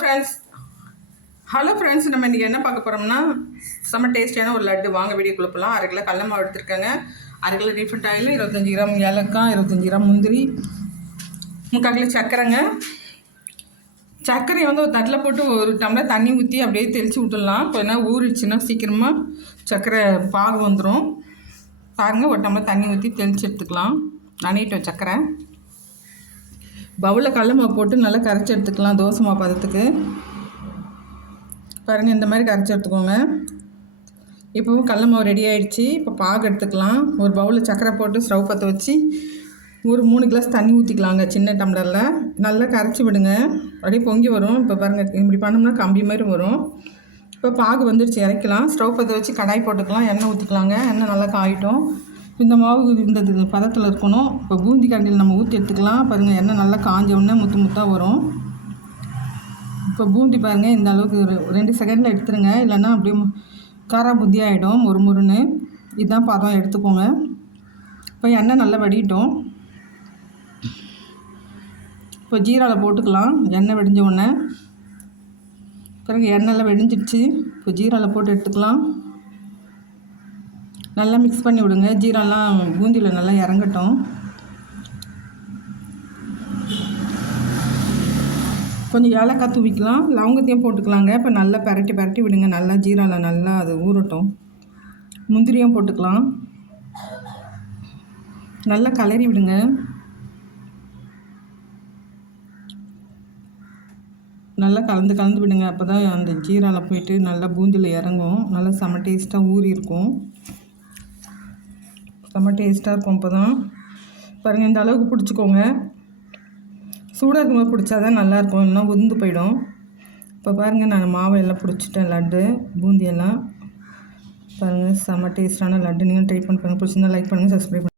Friends hello friends நம்ம இன்றைக்கி என்ன பார்க்க போகிறோம்னா செம்ம டேஸ்டியான ஒரு லட்டு வாங்க வீடியோக்குள்ளே போகலாம். 1/2 கிலோ கடல மாவு எடுத்துருக்காங்க, 1/2 கிலோ ரீஃபண்ட் ஆயில், 25 கிராம் ஏலக்காய், 25 கிராம் முந்திரி, 3/4 கிலோ சர்க்கரைங்க. சர்க்கரையை வந்து ஒரு தட்டில் போட்டு ஒரு டம்ளர் தண்ணி ஊற்றி அப்படியே தெளித்து விட்டுடலாம். கொஞ்ச நேரம் ஊறிடுச்சுன்னா சீக்கிரமாக சர்க்கரை பாகு வந்துடும். பாருங்கள், ஒரு டம்ளர் தண்ணி ஊற்றி தெளித்து எடுத்துக்கலாம். நனையிட்டோம் சர்க்கரை. பவுலில் கடல மாவு போட்டு நல்லா கரைச்சி எடுத்துக்கலாம். தோசை மாவு பதத்துக்கு பாருங்கள், இந்த மாதிரி கரைச்சி எடுத்துக்கோங்க. இப்போவும் கடல மாவு ரெடி ஆகிடுச்சு. இப்போ பாகு எடுத்துக்கலாம். ஒரு பவுலில் சர்க்கரை போட்டு ஸ்டவ் பற்ற வச்சு ஒரு 3 கிளாஸ் தண்ணி ஊற்றிக்கலாங்க. சின்ன டம்ளரில் நல்லா கரைச்சி விடுங்க. அப்படியே பொங்கி வரும். இப்போ பாருங்கள், இப்படி பண்ணோம்னா கம்பி மாதிரி வரும். இப்போ பாகு வந்துடுச்சு, இறக்கலாம். ஸ்டவ் பற்ற வச்சு கடாய் போட்டுக்கலாம். எண்ணெய் ஊற்றிக்கலாங்க. எண்ணெய் நல்லா காயிட்டும். இந்த மாவு இந்த பதத்தில் இருக்கணும். இப்போ பூந்தி கரண்டியில் நம்ம ஊற்றி எடுத்துக்கலாம். பாருங்கள், எண்ணெய் நல்லா காஞ்ச உடனே முத்து முத்தாக வரும். இப்போ பூந்தி பாருங்கள், இந்த அளவுக்கு ஒரு 2 செகண்டில் எடுத்துருங்க. இல்லைன்னா அப்படியே காரா புத்தி ஆகிடும், முறுமுறுன்னு. இதுதான் பதம், எடுத்துக்கோங்க. இப்போ எண்ணெய் நல்லா வடிட்டோம். இப்போ ஜீராவில் போட்டுக்கலாம். எண்ணெய் வெடிஞ்ச உடனே பிறகு எண்ணெய்லாம் வெடிஞ்சிடுச்சு. இப்போ ஜீராவில் போட்டு எடுத்துக்கலாம். நல்லா மிக்ஸ் பண்ணி விடுங்க. ஜீராலாம் பூந்தியில் நல்லா இறங்கட்டும். கொஞ்சம் ஏலக்காய் தூவிக்கலாம், லவங்கத்தையும் போட்டுக்கலாங்க. இப்போ நல்லா பரட்டி விடுங்க. நல்லா ஜீராவில் நல்லா அது ஊறட்டும். முந்திரியும் போட்டுக்கலாம். நல்லா கலரி விடுங்க. நல்லா கலந்து விடுங்க. அப்போ தான் அந்த ஜீராவில் போயிட்டு நல்லா பூந்தியில் இறங்கும். நல்லா செம்ம டேஸ்ட்டாக ஊறி இருக்கும். செம்ம டேஸ்ட்டாக இருக்கும். இப்போ தான் பாருங்கள், இந்த அளவுக்கு பிடிச்சிக்கோங்க. சூடாக இருக்கும்போது பிடிச்சா தான் நல்லாயிருக்கும், இல்லைனா உதிர்ந்து போயிடும். இப்போ பாருங்கள், நான் மாவை எல்லாம் பிடிச்சிட்டேன். லட்டு பூந்தியெல்லாம் பாருங்கள், செம்ம டேஸ்ட்டான லட்டு. நீங்கள் ட்ரை பண்ணி பாருங்கள். பிடிச்சிருந்தா லைக் பண்ணுங்கள், சப்ஸ்கிரைப் பண்ணுங்கள்.